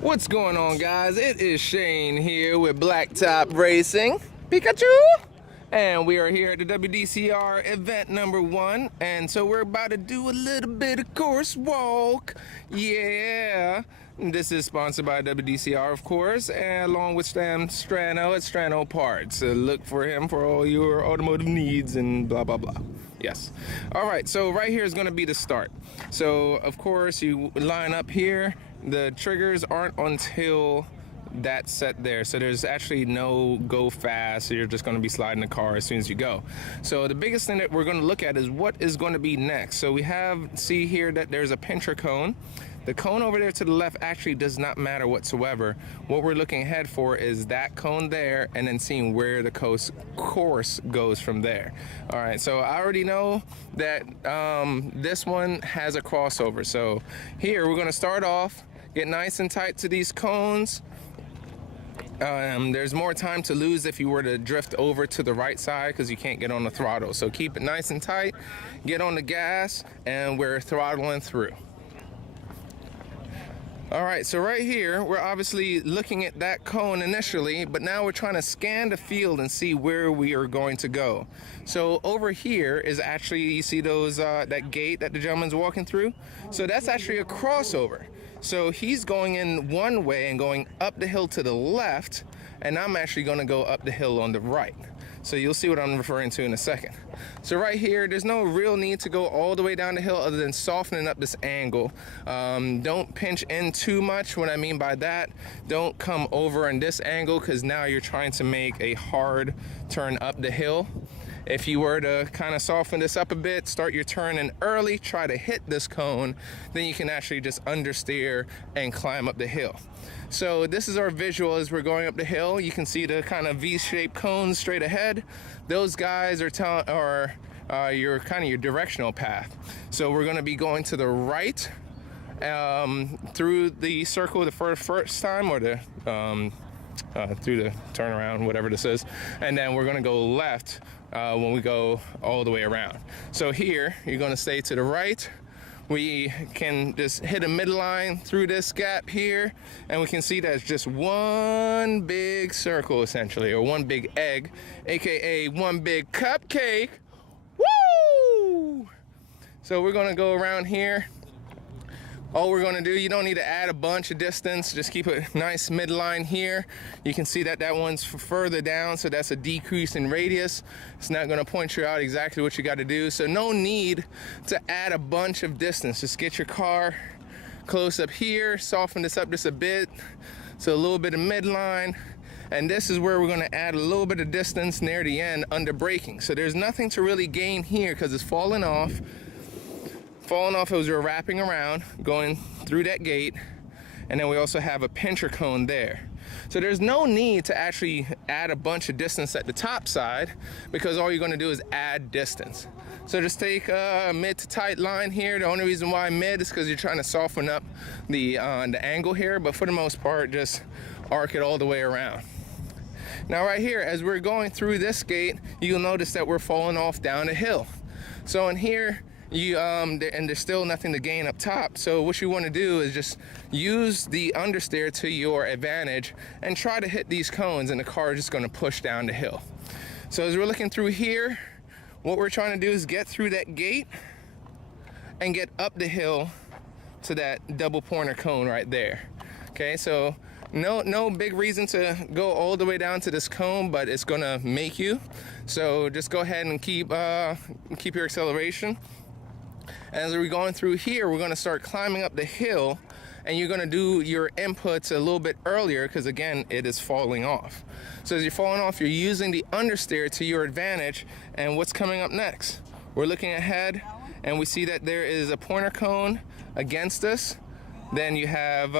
What's going on, guys? It is Shane here with Blacktop Racing, Pikachu, and we are here at the WDCR event number 1, and so we're about to do a little bit of course walk. Yeah, this is sponsored by WDCR, of course, and along with Strano at Strano Parts. Look for him for all your automotive needs and blah blah blah. Yes. All right, so right here is going to be the start. So of course you line up here. The triggers aren't until that set there, so there's actually no go fast, so you're just going to be sliding the car as soon as you go. So the biggest thing that we're going to look at is what is going to be next. So we see here that there's a pincher cone. The cone over there to the left actually does not matter whatsoever. What we're looking ahead for is that cone there and then seeing where the course goes from there. All right, so I already know that this one has a crossover. So here we're gonna start off, get nice and tight to these cones. There's more time to lose if you were to drift over to the right side because you can't get on the throttle. So keep it nice and tight, get on the gas, and we're throttling through. All right, so right here, we're obviously looking at that cone initially, but now we're trying to scan the field and see where we are going to go. So over here is actually, you see those that gate that the gentleman's walking through? So that's actually a crossover. So he's going in one way and going up the hill to the left, and I'm actually gonna go up the hill on the right. So you'll see what I'm referring to in a second. So right here, there's no real need to go all the way down the hill other than softening up this angle. Don't pinch in too much. What I mean by that, don't come over in this angle because now you're trying to make a hard turn up the hill. If you were to kind of soften this up a bit, start your turn in early, try to hit this cone, then you can actually just understeer and climb up the hill. So this is our visual as we're going up the hill. You can see the kind of V-shaped cones straight ahead. Those guys are your kind of your directional path. So we're going to be going to the right through the circle the first time, or the through the turnaround, whatever this is, and then we're going to go left when we go all the way around. So here you're going to stay to the right. We can just hit a midline through this gap here, and we can see that it's just one big circle essentially, or one big egg, aka one big cupcake. Woo! So we're going to go around here. All we're going to do, you don't need to add a bunch of distance, just keep a nice midline here. You can see that that one's further down, so that's a decrease in radius. It's not going to point you out exactly what you got to do, so no need to add a bunch of distance. Just get your car close up here, soften this up just a bit, so a little bit of midline. And this is where we're going to add a little bit of distance near the end under braking. So there's nothing to really gain here because it's falling off as we're wrapping around, going through that gate, and then we also have a pincher cone there. So there's no need to actually add a bunch of distance at the top side because all you're going to do is add distance. So just take a mid to tight line here. The only reason why mid is because you're trying to soften up the angle here, but for the most part, just arc it all the way around. Now right here, as we're going through this gate, you'll notice that we're falling off down the hill. So in here, and there's still nothing to gain up top, so what you want to do is just use the understeer to your advantage and try to hit these cones, and the car is just going to push down the hill. So as we're looking through here, what we're trying to do is get through that gate and get up the hill to that double pointer cone right there. Okay, so no big reason to go all the way down to this cone, but it's gonna make you, so just go ahead and keep your acceleration. As we're going through here, we're going to start climbing up the hill, and you're going to do your inputs a little bit earlier because, again, it is falling off. So as you're falling off, you're using the understeer to your advantage. And what's coming up next? We're looking ahead, and we see that there is a pointer cone against us. Then you have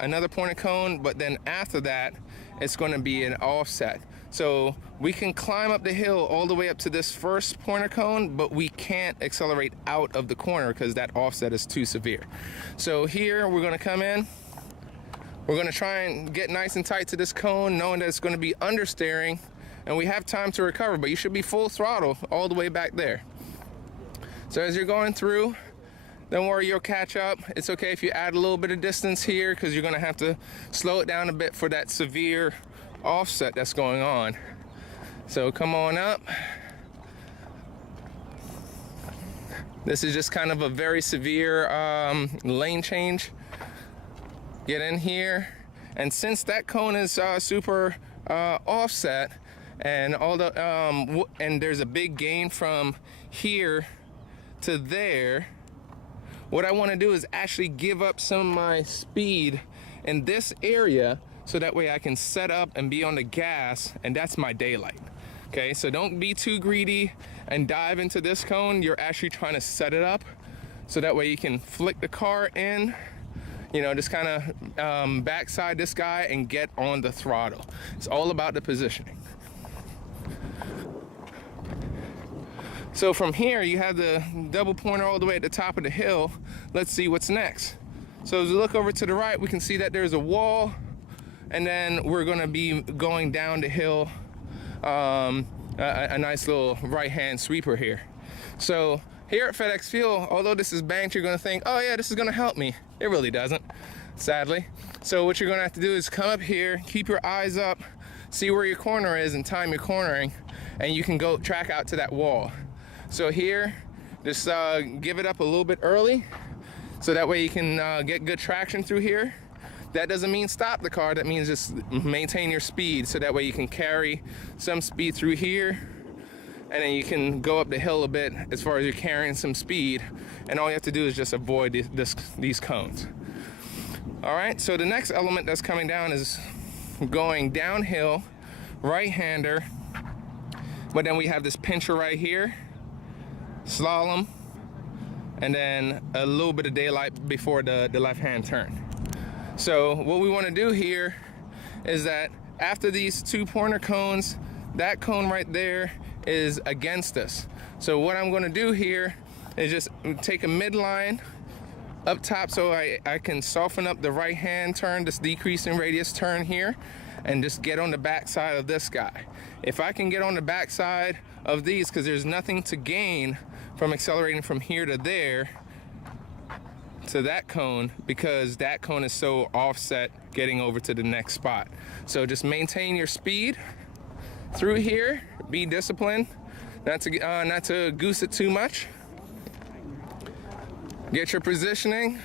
another pointer cone, but then after that, it's going to be an offset. So we can climb up the hill all the way up to this first pointer cone, but we can't accelerate out of the corner because that offset is too severe. So here we're going to come in. We're going to try and get nice and tight to this cone, knowing that it's going to be understeering, and we have time to recover, but you should be full throttle all the way back there. So as you're going through, Don't worry, you'll catch up. It's okay if you add a little bit of distance here because you're gonna have to slow it down a bit for that severe offset that's going on. So come on up. This is just kind of a very severe lane change. Get in here, and since that cone is super offset, and all the and there's a big gain from here to there, what I want to do is actually give up some of my speed in this area so that way I can set up and be on the gas, and that's my daylight. Okay, so don't be too greedy and dive into this cone. You're actually trying to set it up so that way you can flick the car in, you know, just kind of backside this guy and get on the throttle. It's all about the positioning. So from here, you have the double pointer all the way at the top of the hill. Let's see what's next. So as we look over to the right, we can see that there's a wall, and then we're gonna be going down the hill, a nice little right-hand sweeper here. So here at FedEx Fuel, although this is banked, you're gonna think, oh yeah, this is gonna help me. It really doesn't, sadly. So what you're gonna have to do is come up here, keep your eyes up, see where your corner is and time your cornering, and you can go track out to that wall. So here, just give it up a little bit early, so that way you can get good traction through here. That doesn't mean stop the car, that means just maintain your speed, so that way you can carry some speed through here, and then you can go up the hill a bit as far as you're carrying some speed, and all you have to do is just avoid these cones. All right, so the next element that's coming down is going downhill, right-hander, but then we have this pincher right here, slalom, and then a little bit of daylight before the left-hand turn. So what we want to do here is that after these two pointer cones, that cone right there is against us. So what I'm going to do here is just take a midline up top so I can soften up the right-hand turn, this decreasing radius turn here, and just get on the back side of this guy. If I can get on the back side of these, because there's nothing to gain from accelerating from here to there to that cone, because that cone is so offset getting over to the next spot. So just maintain your speed through here, be disciplined, not to goose it too much. Get your positioning.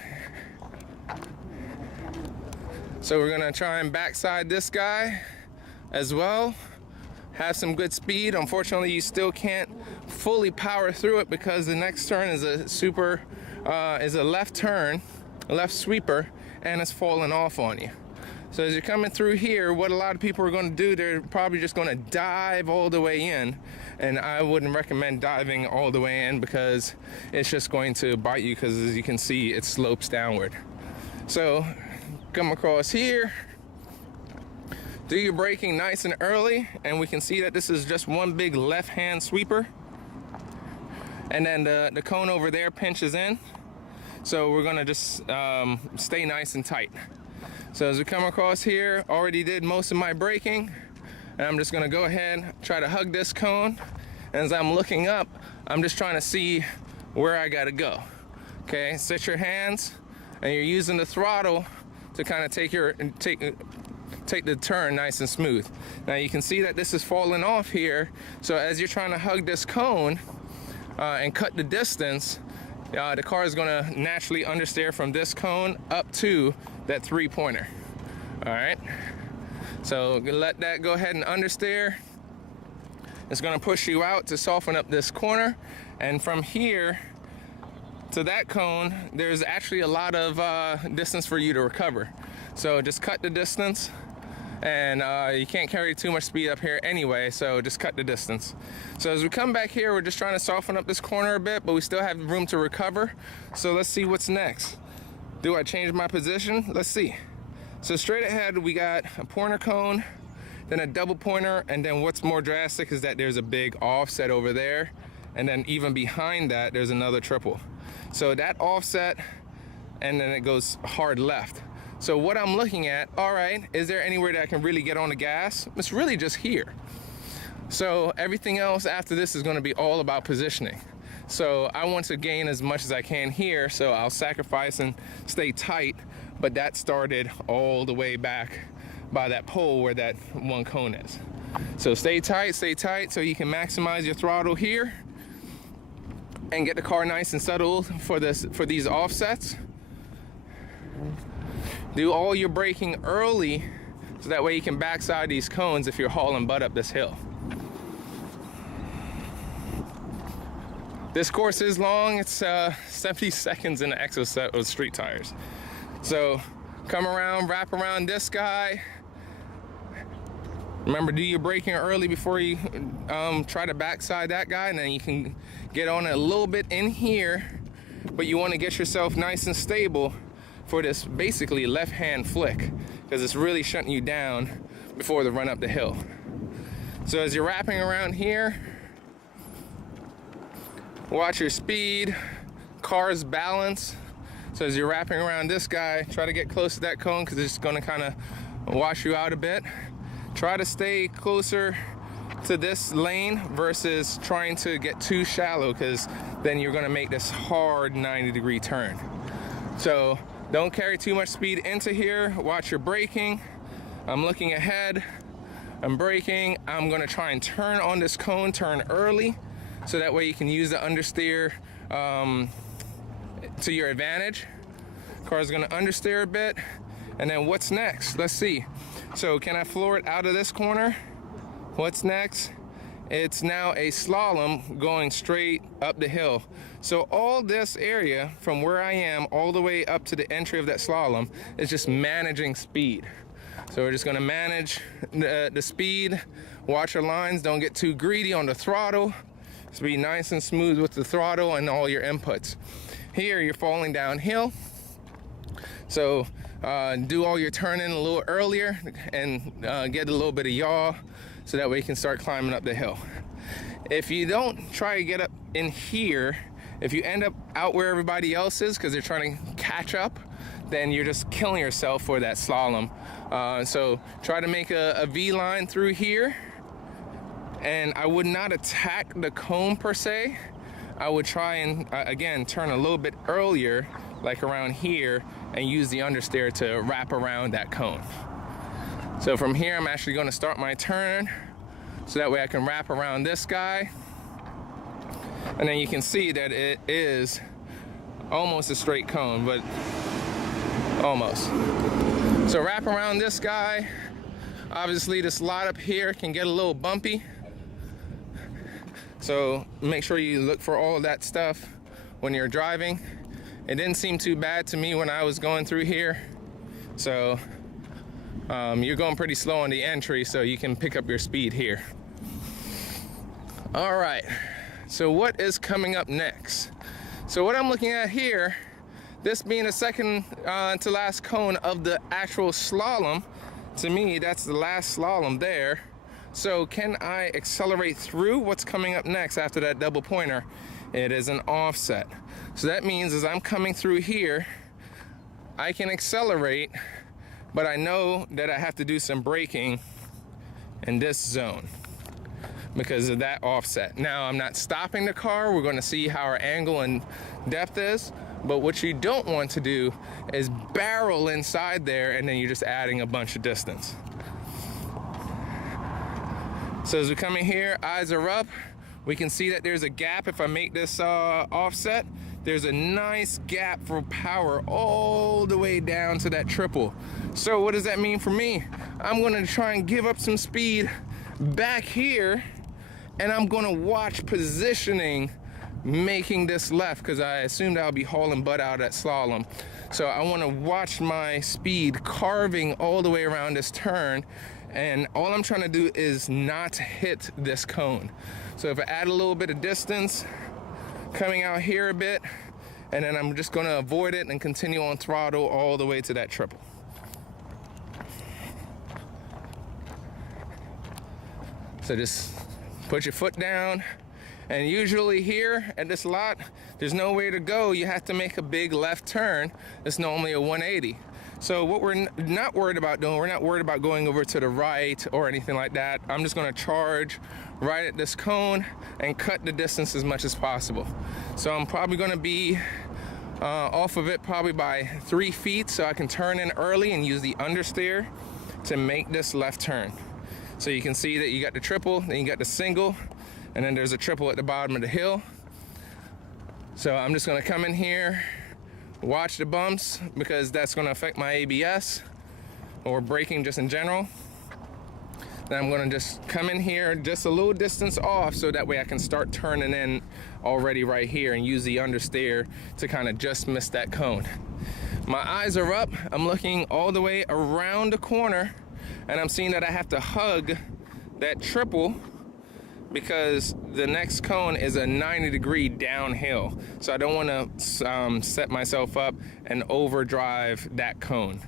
So we're gonna try and backside this guy as well. Have some good speed. Unfortunately, you still can't fully power through it because the next turn is a left turn, a left sweeper, and it's falling off on you. So as you're coming through here, what a lot of people are going to do, they're probably just going to dive all the way in, and I wouldn't recommend diving all the way in because it's just going to bite you, because as you can see, it slopes downward. So come across here, do your braking nice and early, and we can see that this is just one big left-hand sweeper, and then the cone over there pinches in. So we're gonna just stay nice and tight. So as we come across here, already did most of my braking, and I'm just gonna go ahead, try to hug this cone. And as I'm looking up, I'm just trying to see where I gotta go. Okay, set your hands, and you're using the throttle to kind of take the turn nice and smooth. Now you can see that this is falling off here, so as you're trying to hug this cone and cut the distance, the car is going to naturally understeer from this cone up to that three-pointer. All right, so let that go ahead and understeer. It's going to push you out to soften up this corner, and from here to that cone, there's actually a lot of distance for you to recover. So just cut the distance, and you can't carry too much speed up here anyway, so just cut the distance. So as we come back here, we're just trying to soften up this corner a bit, but we still have room to recover. So let's see what's next. Do I change my position? Let's see. So straight ahead, we got a pointer cone, then a double pointer, and then what's more drastic is that there's a big offset over there, and then even behind that, there's another triple. So that offset, and then it goes hard left. So what I'm looking at, all right, is there anywhere that I can really get on the gas? It's really just here. So everything else after this is going to be all about positioning. So I want to gain as much as I can here, so I'll sacrifice and stay tight, but that started all the way back by that pole where that one cone is. So stay tight so you can maximize your throttle here and get the car nice and settled for these offsets. Do all your braking early so that way you can backside these cones if you're hauling butt up this hill. This course is long. It's 70 seconds in the exo set with street tires. So come around, wrap around this guy. Remember, do your braking early before you try to backside that guy, and then you can get on a little bit in here, but you want to get yourself nice and stable for this basically left-hand flick, because it's really shutting you down before the run up the hill. So as you're wrapping around here, watch your speed, car's balance. So as you're wrapping around this guy, try to get close to that cone because it's going to kind of wash you out a bit. Try to stay closer to this lane versus trying to get too shallow, because then you're going to make this hard 90-degree turn. So don't carry too much speed into here. Watch your braking. I'm looking ahead. I'm braking. I'm going to try and turn on this cone, turn early, so that way you can use the understeer to your advantage. Car's gonna understeer a bit, and then what's next? Let's see. So can I floor it out of this corner? What's next? It's now a slalom going straight up the hill. So all this area from where I am all the way up to the entry of that slalom is just managing speed. So we're just gonna manage the speed, watch our lines, don't get too greedy on the throttle. So be nice and smooth with the throttle and all your inputs. Here you're falling downhill, so do all your turning a little earlier and get a little bit of yaw, so that way you can start climbing up the hill. If you don't try to get up in here, if you end up out where everybody else is because they're trying to catch up, then you're just killing yourself for that slalom. So try to make a V line through here. And I would not attack the cone per se. I would try and, again, turn a little bit earlier, like around here, and use the understeer to wrap around that cone. So from here, I'm actually gonna start my turn, so that way I can wrap around this guy. And then you can see that it is almost a straight cone, but almost. So wrap around this guy. Obviously, this lot up here can get a little bumpy. So make sure you look for all of that stuff when you're driving. It didn't seem too bad to me when I was going through here. So you're going pretty slow on the entry, so you can pick up your speed here. All right, so what is coming up next? So what I'm looking at here, this being the second to last cone of the actual slalom, to me, that's the last slalom there. So can I accelerate through what's coming up next after that double pointer? It is an offset. So that means as I'm coming through here, I can accelerate, but I know that I have to do some braking in this zone because of that offset. Now, I'm not stopping the car. We're gonna see how our angle and depth is, but what you don't want to do is barrel inside there and then you're just adding a bunch of distance. So as we come in here, eyes are up. We can see that there's a gap. If I make this offset, there's a nice gap for power all the way down to that triple. So what does that mean for me? I'm gonna try and give up some speed back here, and I'm gonna watch positioning making this left, because I assumed I'll be hauling butt out at slalom. So I wanna watch my speed carving all the way around this turn, and all I'm trying to do is not hit this cone. So if I add a little bit of distance, coming out here a bit, and then I'm just gonna avoid it and continue on throttle all the way to that triple. So just put your foot down, and usually here at this lot, there's no way to go. You have to make a big left turn. It's normally a 180. So what we're not worried about doing, we're not worried about going over to the right or anything like that. I'm just gonna charge right at this cone and cut the distance as much as possible. So I'm probably gonna be off of it probably by 3 feet, so I can turn in early and use the understeer to make this left turn. So you can see that you got the triple, then you got the single, and then there's a triple at the bottom of the hill. So I'm just gonna come in here, watch the bumps, because that's gonna affect my ABS or braking just in general. Then I'm gonna just come in here just a little distance off, so that way I can start turning in already right here and use the understeer to kind of just miss that cone. My eyes are up, I'm looking all the way around the corner, and I'm seeing that I have to hug that triple because the next cone is a 90-degree downhill. So I don't want to set myself up and overdrive that cone.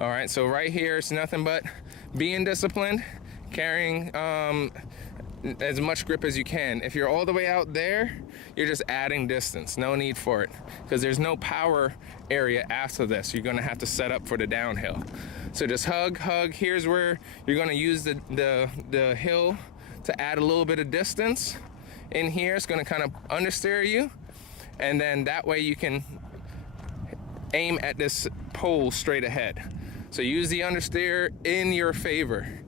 All right, so right here, it's nothing but being disciplined, carrying as much grip as you can. If you're all the way out there, you're just adding distance. No need for it, because there's no power area after this. You're gonna have to set up for the downhill. So just hug. Here's where you're gonna use the hill to add a little bit of distance. In here, it's gonna kind of understeer you, and then that way you can aim at this pole straight ahead. So use the understeer in your favor.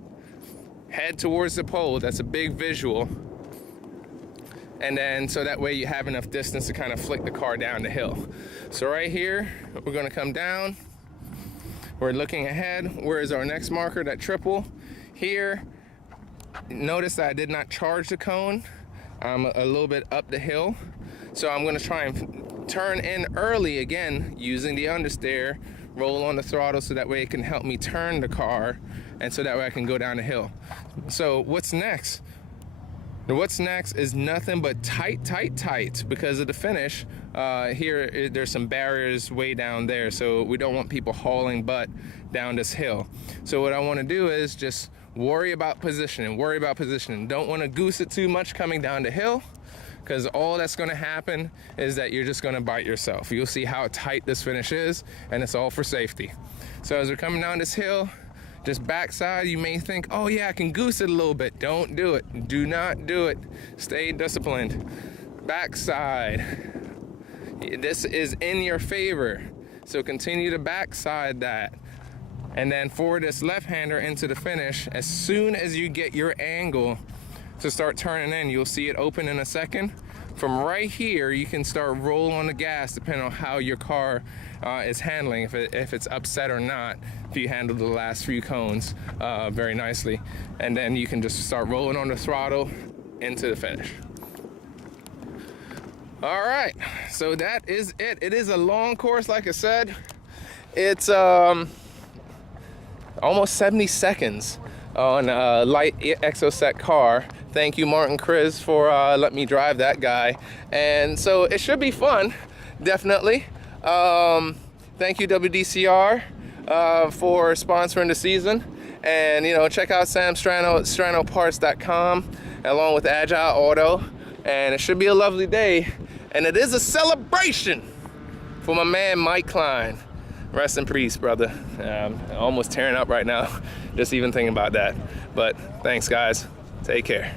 Head towards the pole, that's a big visual. And then, so that way you have enough distance to kind of flick the car down the hill. So right here, we're gonna come down. We're looking ahead. Where is our next marker, that triple? Here, notice that I did not charge the cone. I'm a little bit up the hill. So I'm gonna try and turn in early again, using the understeer, roll on the throttle so that way it can help me turn the car, and so that way I can go down the hill. So what's next? What's next is nothing but tight, because of the finish. Here, there's some barriers way down there, so we don't want people hauling butt down this hill. So what I want to do is just worry about positioning. Don't want to goose it too much coming down the hill, because all that's going to happen is that you're just going to bite yourself. You'll see how tight this finish is, and it's all for safety. So as we're coming down this hill, just backside, you may think, oh yeah, I can goose it a little bit. Don't do it. Do not do it. Stay disciplined. Backside. This is in your favor, so continue to backside that. And then for this left-hander into the finish, as soon as you get your angle to start turning in, you'll see it open in a second. From right here, you can start rolling on the gas depending on how your car is handling, if it's upset or not, if you handle the last few cones very nicely. And then you can just start rolling on the throttle into the finish. All right, so that is it. It is a long course, like I said. It's almost 70 seconds on a light Exocet car. Thank you, Martin Chris, for letting me drive that guy. And so it should be fun, definitely. Thank you, WDCR, for sponsoring the season. And, you know, check out Sam Strano at stranoparts.com, along with Agile Auto. And it should be a lovely day. And it is a celebration for my man, Mike Klein. Rest in peace, brother. Almost tearing up right now, just even thinking about that. But thanks, guys. Take care.